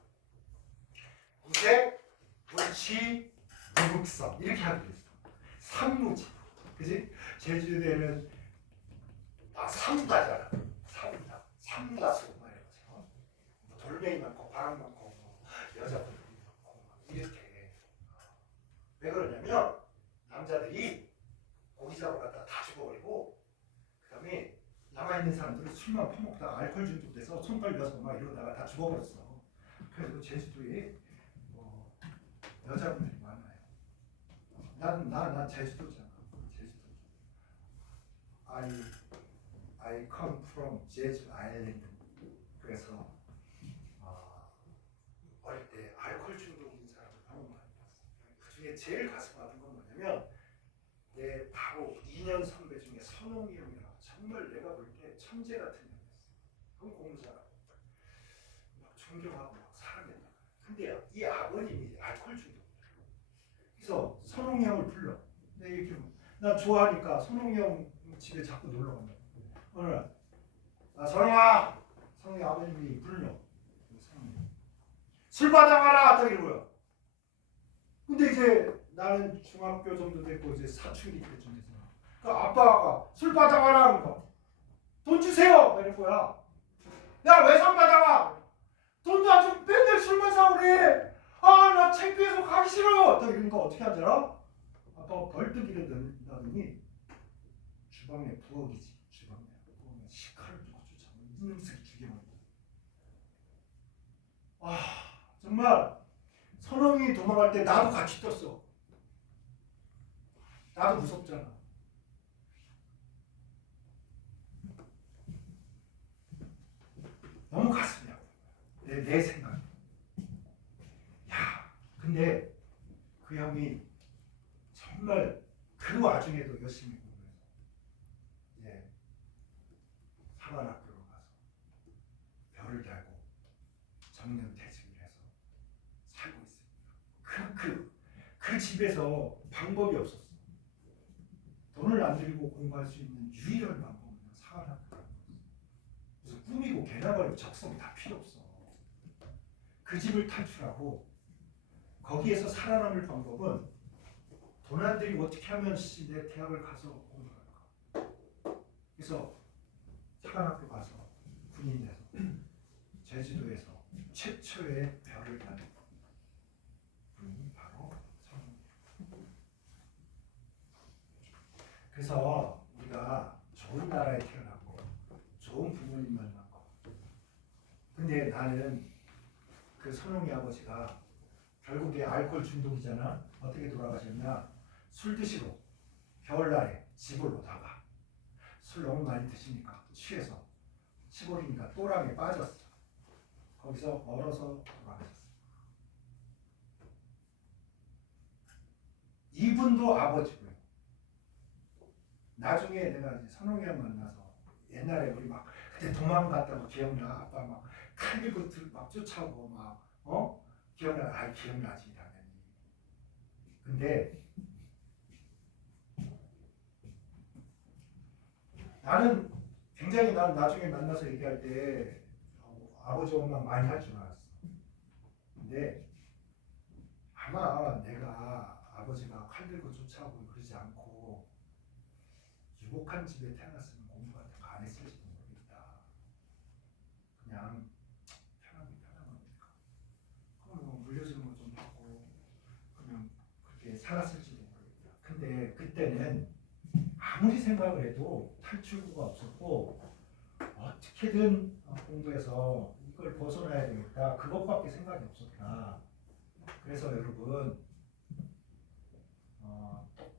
무색, 물치, 무극성 이렇게 하기로 했어. 삼무지, 그지? 제주도에는 삼다잖아. 삼다수 말이죠. 돌멩이 많고 바람 많고 여자분들이 많고 이렇게. 왜 그러냐면 남자들이 고기 잡으러 갔다가 다 죽어버리고 그 다음에 남아있는 사람들은 술만 퍼먹다가 알코올 중독돼서 손 떨려서 막 이러다가 다 죽어버렸어. 그래서 제주도에 여자분들이 많아요. 난 제주도잖아. 제주도. I come from Jeju Island. 그래서 어릴 때 알코올 중독인 사람을 너무 많이 봤어. 그 중에 제일 가슴 아픈 건 뭐냐면 내 바로 2년 선배 중에 선홍이 형이라고 정말 내가 볼 때 천재 같은 형이었어. 그건 공부 잘하고 막 존경하고 막 사랑했다. 근데 이 아버님이 알코올 중독이야. 그래서 선홍이 형을 불러. 내가 이렇게 나 좋아하니까 선홍이 형 집에 자꾸 놀러 간다. 오늘 선홍아, 선홍이 아버님이 불러. 술 받아가라 딱 이러고요. 근데 이제 나는 중학교 정도 됐고 이제 사춘기 때쯤 돼서 그 아빠가 술 받아가라 하는 거. 돈 주세요 이럴 거야. 야 왜 술 받아가? 돈도 안 주고 맨날 술만 사오래. 나 창피해서 가기 싫어. 딱 이런 거 어떻게 하잖아? 아빠가 벌떡 일어나더니 주방에 부엌이지. 주방에 식칼을 쫓아 이놈 새끼 죽여버린다. 정말 선홍이 도망갈 때 나도 같이 떴어. 나도 무섭잖아. 너무 가슴이 아파. 내 생각. 야, 근데 그 형이 정말 그 와중에도 열심히 공부해서 상한학교로 가서 별을 달고 정년퇴직을 해서 살고 있습니다. 그 집에서 방법이 없었어. 돈을 안 들이고 공부할 수 있는 유일한 방법은 상한학교라는 거였어. 그래서 꾸미고 개나발이고 적성이 다 필요 없어. 그 집을 탈출하고 거기에서 살아남을 방법은 돈 안 들이고 어떻게 하면 내 대학을 가서 공부할까. 그래서 상한학교 가서 군인 돼서 제주도에서 최초의 별을 다는 분이 바로 성우예요. 그래서 우리가 좋은 나라에 태어났고 좋은 부모님 만났고, 근데 나는 그 선홍이 아버지가 결국에 알코올 중독이잖아. 어떻게 돌아가셨냐? 술 드시고 겨울날에 집을 오다가 술 너무 많이 드시니까 취해서 시골이니까 또랑에 빠졌어. 거기서 얼어서 돌아가셨어. 이분도 아버지고요. 나중에 내가 이제 선홍이 형 만나서 옛날에 우리 막 그때 도망갔다고 기억나? 아빠 막 칼 들고 막 쫓아오고 막 기억나? 아, 기억나지 당연히. 근데 나는 굉장히 난 나중에 만나서 얘기할 때 아버지 원망 많이 할 줄 알았어. 근데 아마 내가 아버지가 칼 들고 쫓아오고 그러지 않고 유복한 집에 태어났으면 공부 같은 거 안 했을지도 모르겠다. 그냥 편한 거니까. 그럼 뭐 물려주는 거 좀 받고 그냥 그렇게 살았을지도 모르겠다. 근데 그때는 아무리 생각을 해도 탈출구가 없었고 어떻게든 공부해서 이걸 벗어나야 되겠다. 그것밖에 생각이 없었다. 그래서 여러분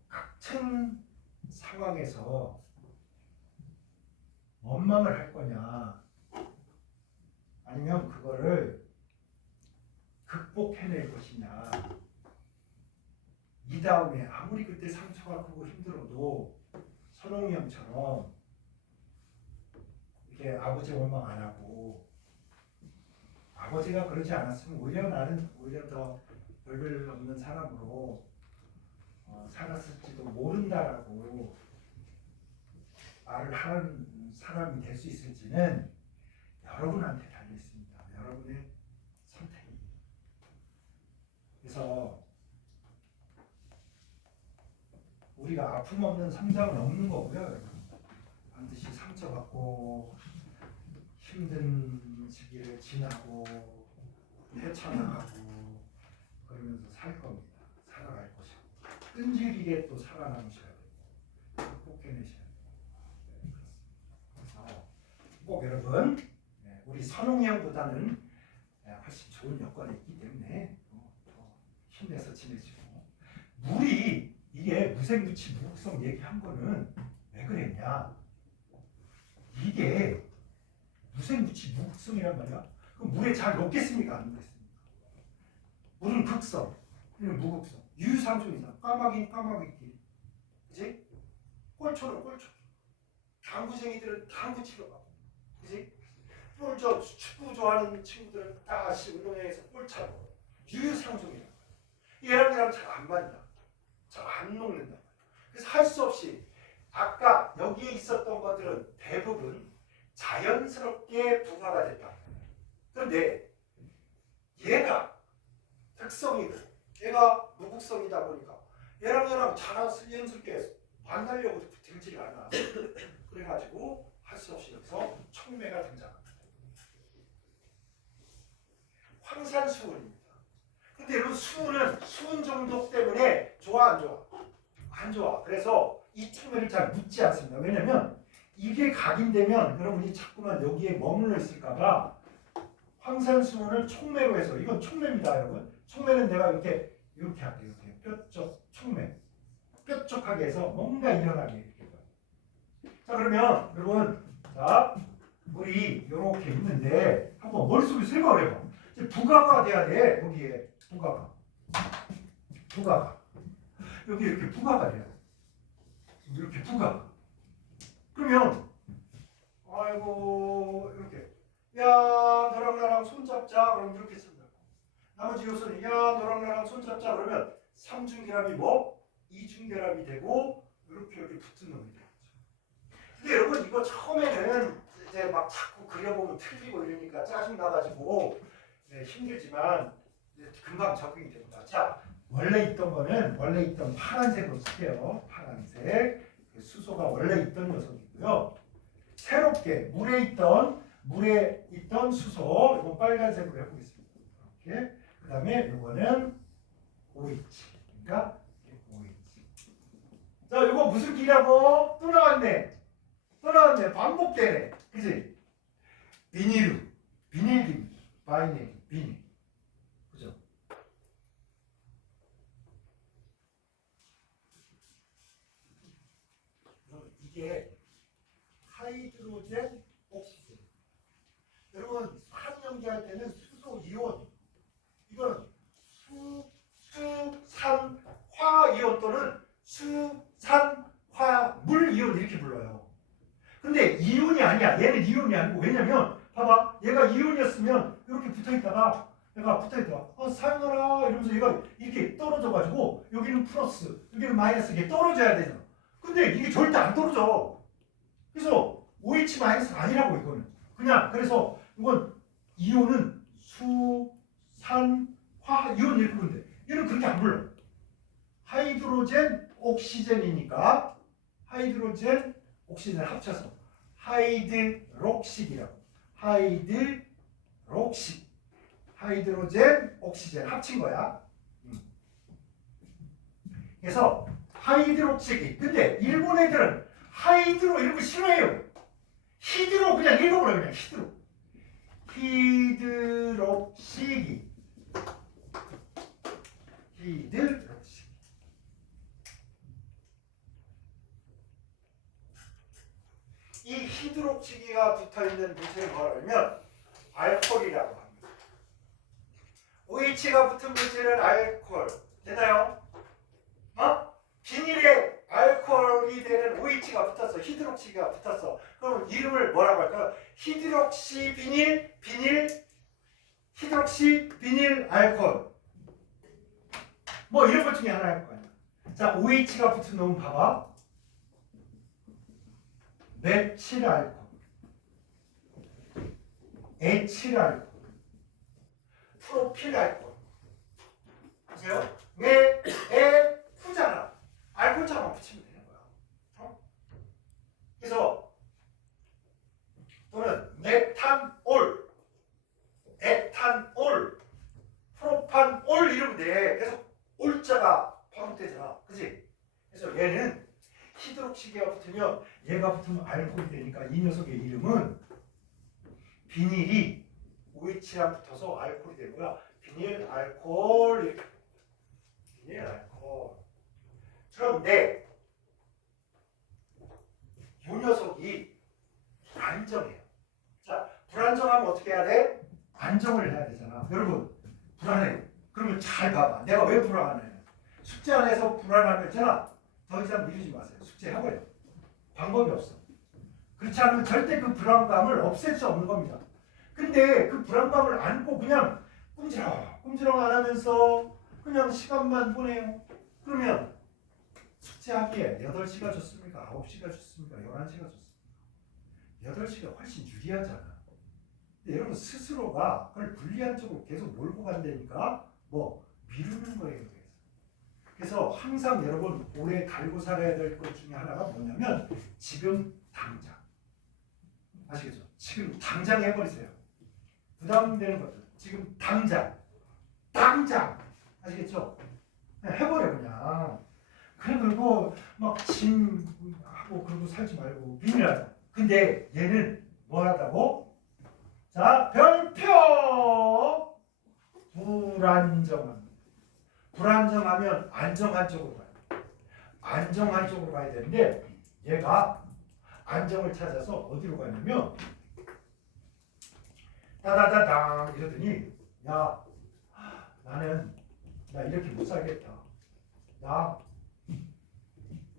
같은 상황에서 원망을 할 거냐 아니면 그거를 극복해낼 것이냐. 이 다음에 아무리 그때 상처가 크고 힘들어도 선홍이 형처럼 이렇게 아버지 원망 안 하고, 아버지가 그러지 않았으면 오히려 나는 오히려 더 별별 없는 사람으로 살았을지도 모른다라고 말을 하는 사람이 될 수 있을지는 여러분한테 달려 있습니다. 여러분의 선택입니다. 그래서 우리가 아픔 없는 성장은 없는 거고요, 여러분. 반드시 상처받고 힘든 시기를 지나고 헤쳐나가고 그러면서 살 겁니다. 살아갈 것이고 끈질기게 또 살아남으셔야 되고 극복해내셔야 되고. 네, 그렇습니다. 그래서 꼭 여러분 우리 선홍이 형보다는 훨씬 좋은 여건이 있기 때문에 더 힘내서 지내시고, 물이 이게 무생무치 무극성 얘기한 거는 왜 그랬냐? 이게 무생무치 무극성이란 말이야. 그럼 물에 잘 녹겠습니까? 안 녹겠습니까? 물은 극성, 무극성, 유유상종이잖아. 까마귀는 까마귀끼리, 그지? 꼴초는 꼴초. 당구쟁이들은 당구 치러 가고, 그지? 축구 좋아하는 친구들은 다 운동장에서 볼 차고. 유유상종이란 말이야. 얘랑이랑 잘 안 맞나? 잘 안 녹는다. 그래서 할 수 없이 아까 여기에 있었던 것들은 대부분 자연스럽게 분화가 됐다. 그런데 얘가 특성이고 얘가 무극성이다 보니까 얘랑 자연스럽게 만나려고 들지를 않아. 그래가지고 할 수 없이 여기서 촉매가 등장합니다. 황산수은입니다. 근데 여러분 수은은 수은 정도 때문에 좋아 안 좋아? 안 좋아. 그래서 이 촉매를 잘 묻지 않습니다. 왜냐면 이게 각인되면 여러분이 자꾸만 여기에 머물러 있을까봐 황산수은을 촉매로 해서, 이건 촉매입니다, 여러분. 촉매는 내가 이렇게 할게요. 이렇게 뾰족 촉매, 뾰족하게 해서 뭔가 일어나게 이렇게. 자, 그러면 여러분, 자 물이 이렇게 있는데 한번 머릿속에 생각을 해봐. 이제 부가가 돼야 돼. 여기에 부가가 여기 이렇게 부가가 돼요. 이렇게 부가가. 그러면 아이고 이렇게 야 너랑 나랑 손잡자 그럼 이렇게 쓴다고. 나머지 요소는 야 너랑 나랑 손잡자 그러면 삼중결합이 뭐 이중결합이 되고 이렇게 붙은 놈이 되겠죠. 근데 여러분 이거 처음에는 이제 막 자꾸 그려보면 틀리고 이러니까 짜증 나가지고 힘들지만 이제 금방 적응이 됩니다. 자 원래 있던 거는 원래 있던 파란색으로 쓸게요. 파란색 수소가 원래 있던 녀석이고요. 새롭게 물에 있던 수소 이거 빨간색으로 해보겠습니다. 이렇게 그 다음에 이거는 OH 그러니까 OH. 자 이거 무슨 기라고 또 나왔네. 반복되네. 그지? 비닐기 바이닐 비닐 그죠? 이게 하이드로젠 옥시젠. 여러분 산연기할 때는 수소 이온 이거는 수산화 이온 또는 수산화물 이온 이렇게 불러요. 근데 이온이 아니야. 얘는 이온이 아니고 왜냐면 봐봐 얘가 이온이었으면 이렇게 붙어있다가 사용하라 이러면서 얘가 이렇게 떨어져가지고 여기는 플러스 여기는 마이너스 이게 떨어져야 되잖아. 근데 이게 절대 안 떨어져. 그래서 OH 마이너스가 아니라고 이거는 그냥 그래서 이건 이온은 수산화 이온 이렇게 부르는데 얘는 그렇게 안 불러. 하이드로젠 옥시젠이니까 하이드로젠 옥시젠을 합쳐서 하이드록식이라고. 하이드록식 하이드로젠 옥시젠 합친 거야. 그래서 하이드록식이 근데 일본 애들은 하이드로 이런 거 싫어해요. 히드로 그냥 읽어버려 그냥 히드록식이 히드록식 이 히드록시기가 붙어있는 물질을 뭐라면 알코올이라고 합니다. OH가 붙은 물질은 알코올 되나요? 비닐에 알코올이 되는 OH가 붙었어. 히드록시기가 붙었어. 그럼 이름을 뭐라고 할까요? 히드록시 비닐 히드록시 비닐 알코올 뭐 이런 것 중에 하나일 거 아니야. 자 OH가 붙은 놈은 봐봐. 메칠알코올, 에칠알코올, 프로필알코올. 보세요. 푸잖아. 알코올자만 붙이면 되는 거야. 그래서 또는 메탄올, 에탄올, 프로판올 이러면 돼. 그래서 올자가 반복되잖아. 그치? 그래서 얘는 히드록시기가 붙으면 얘가 붙으면 알코올이 되니까 이 녀석의 이름은 비닐이 OH랑 붙어서 알코올이 되는 거야. 비닐 알코올 이렇게. 비닐 알코올. 그런데 이 녀석이 안정해요. 자, 불안정하면 어떻게 해야 돼? 안정을 해야 되잖아. 여러분 불안해. 그러면 잘 봐봐. 내가 왜 불안해? 숙제 안에서 불안하면 있잖아. 더 이상 미루지 마세요. 숙제해버려. 방법이 없어. 그렇지 않으면 절대 그 불안감을 없앨 수 없는 겁니다. 근데 그 불안감을 안고 그냥 꼼지락 안 하면서 그냥 시간만 보내요. 그러면 숙제하기에 8시가 좋습니까? 9시가 좋습니까? 11시가 좋습니까? 8시가 훨씬 유리하잖아. 근데 여러분 스스로가 그걸 불리한 쪽으로 계속 몰고 간다니까 뭐 미루는 거예요. 그래서 항상 여러분 오래 달고 살아야 될 것 중에 하나가 뭐냐면 지금 당장. 아시겠죠? 지금 당장 해버리세요. 부담되는 것들 지금 당장 아시겠죠? 그냥 해버려 그냥. 그리고 막 짐하고 그러고 살지 말고 비밀하자. 근데 얘는 뭘 하다고? 자 별표 불안정합니다. 불안정하면 안정한 쪽으로 가요. 안정한 쪽으로 가야 되는데 얘가 안정을 찾아서 어디로 가냐면 따다다당 이러더니 야 나는 나 이렇게 못 살겠다. 나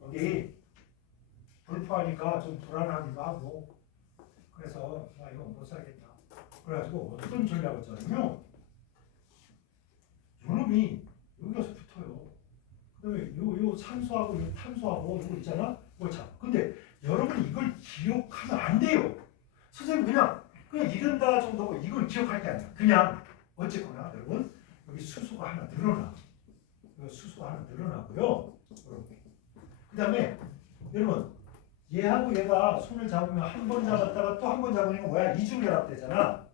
여기 불포하니까 좀 불안하기도 하고 그래서 이거 못 살겠다. 그래가지고 어떤 전략을 짜냐면 요놈이 여기 가서 붙어요. 그다음에 요 산소하고 요 탄소하고 이거 있잖아. 이거 참. 근데 여러분이 이걸 기억하면 안 돼요. 선생님 그냥 이른다 정도고 이걸 기억할 게 아니야. 그냥 어쨌거나 여러분 여기 수소가 하나 늘어나. 여기 수소가 하나 늘어나고요. 이렇게. 그다음에 여러분 얘하고 얘가 손을 잡으면 한 번 잡았다가 또 한 번 잡으니까 뭐야? 이중결합되잖아.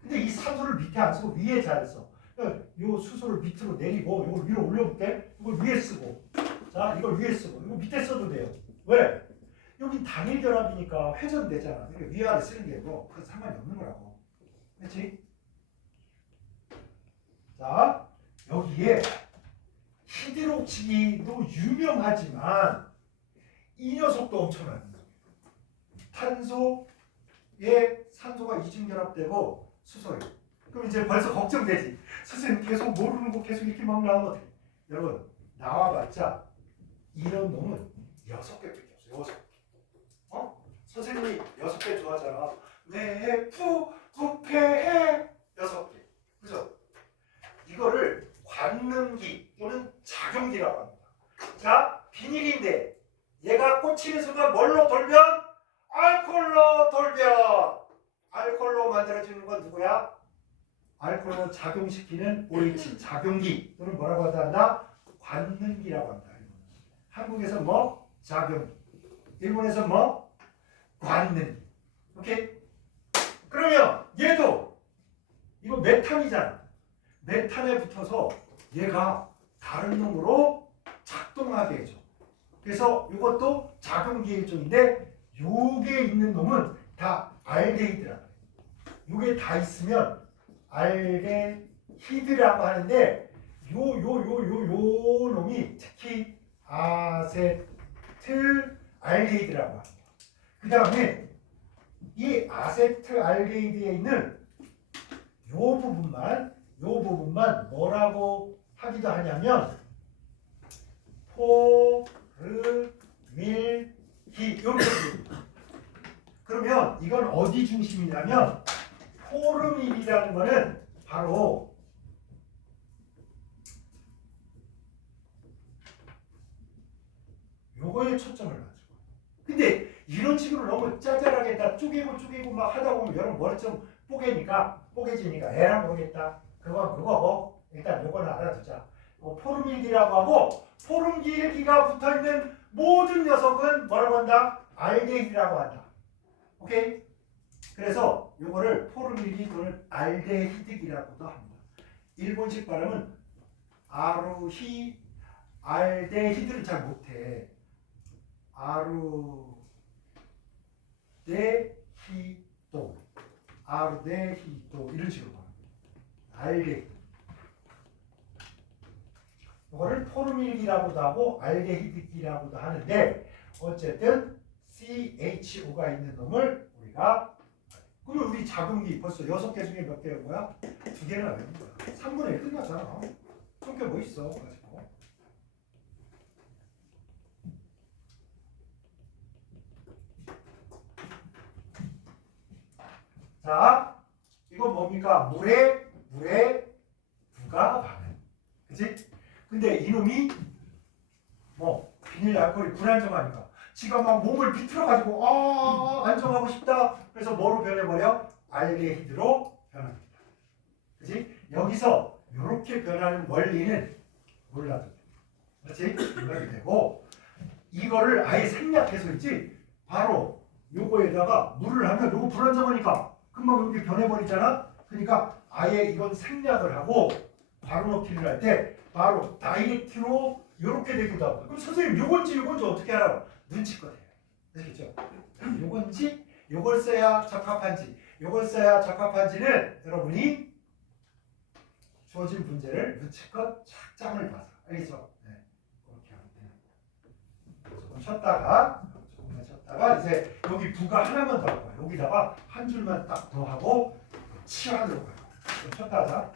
근데 이 산소를 밑에 안 쓰고 위에 잘 써. 그러니까 요 수소를 밑으로 내리고 이걸 위로 올려볼게. 이걸 위에 쓰고. 자, 이걸 위에 쓰고. 이거 밑에 써도 돼요. 왜? 여기 단일 결합이니까 회전되잖아. 그러니까 위아래 쓰는 게 뭐 그건 상관이 없는 거라고. 그렇지? 자, 여기에 히드록시기도 유명하지만 이 녀석도 엄청납니다. 탄소에 산소가 이중결합되고 수소예요. 그럼 이제 벌써 걱정되지. 선생님 계속 모르는 거 계속 이렇게 막 나오면 어떡해. 여러분 나와봤자 이런 놈은 6개밖에 없어요. 6개. 선생님이 6개 좋아하잖아. 내프 부패해 6개. 그죠? 이거를 관능기 또는 작용기라고 합니다. 자, 비닐인데 얘가 꽂히는 순간 뭘로 돌변? 알코올로 돌변. 알코올로 만들어지는 건 누구야? 알코올로 작용시키는 OH 작용기 또는 뭐라고 한다? 관능기라고 한다. 한국에서 뭐? 작용기. 일본에서 뭐? 관능기. 오케이? 그러면 얘도 이거 메탄이잖아. 메탄에 붙어서 얘가 다른 놈으로 작동하게 해줘. 그래서 이것도 작용기의 일종인데 요게 있는 놈은 다 알데히드라 그래요. 요게 다 있으면 알데히드라고 하는데 요 놈이 특히 아세트 알데히드라고 합니다. 그 다음에 이 아세트 알데히드에 있는 요 부분만 뭐라고 하기도 하냐면 포르밀기 이렇게 부릅니다. 그러면 이건 어디 중심이냐면 포르밀이라는 거는 바로 요거에 초점을 맞추고. 근데 이런 식으로 너무 짜잘하게 다 쪼개고 막 하다 보면 여러분 머리 좀 뽀개지니까 에라 모르겠다. 그거고 일단 요거는 알아두자. 포름일기라고 하고 포름일기가 붙어있는 모든 녀석은 뭐라고 한다? 알데히드라고 한다. 오케이? 그래서 요거를 포름일기 또는 알데히드기라고도 합니다. 일본식 발음은 알데히드를 잘 못해. 아르데히도 이런 식으로 합니다. 알데히드. 이거를 포르밀기라고도 하고 알데히드기라고도 하는데 어쨌든 CHO가 있는 놈을 우리가 그러면 우리 작용기 벌써 6개 중에 몇 개인 거야? 2개나 외운 거야. 3분의 1 끝났잖아. 성격 뭐 있어? 가지고. 자, 이건 뭡니까? 물에 부가 반응. 그치? 근데 이놈이 뭐 비닐 알코올이 불안정하니까 지가 막 몸을 비틀어가지고 안정하고 싶다. 그래서 뭐로 변해버려? 알데히드로 변합니다. 그치? 여기서 이렇게 변하는 원리는 몰라도 돼. 그렇지? 몰라도 되고 이거를 아예 생략해서 있지 바로 요거에다가 물을 하면 요거 불안정하니까 금방 이렇게 변해버리잖아. 그러니까 아예 이건 생략을 하고 바로 넣기를 할 때 바로 다이렉트로 이렇게 되기도 하고. 그럼 선생님 요건지 어떻게 알아? 눈치껏 해요. 아시겠죠? 요건지 요걸 써야 적합한지 요걸 써야 적합한지는 여러분이 주어진 문제를 눈치껏 착장을 봐서 알겠죠? 네. 그렇게 하면 돼요. 조금 쉬었다가 이제 여기 부가 하나만 더 할 거야. 여기다가 한 줄만 딱 더 하고 치환으로 가요. 좀 쉬었다 하자.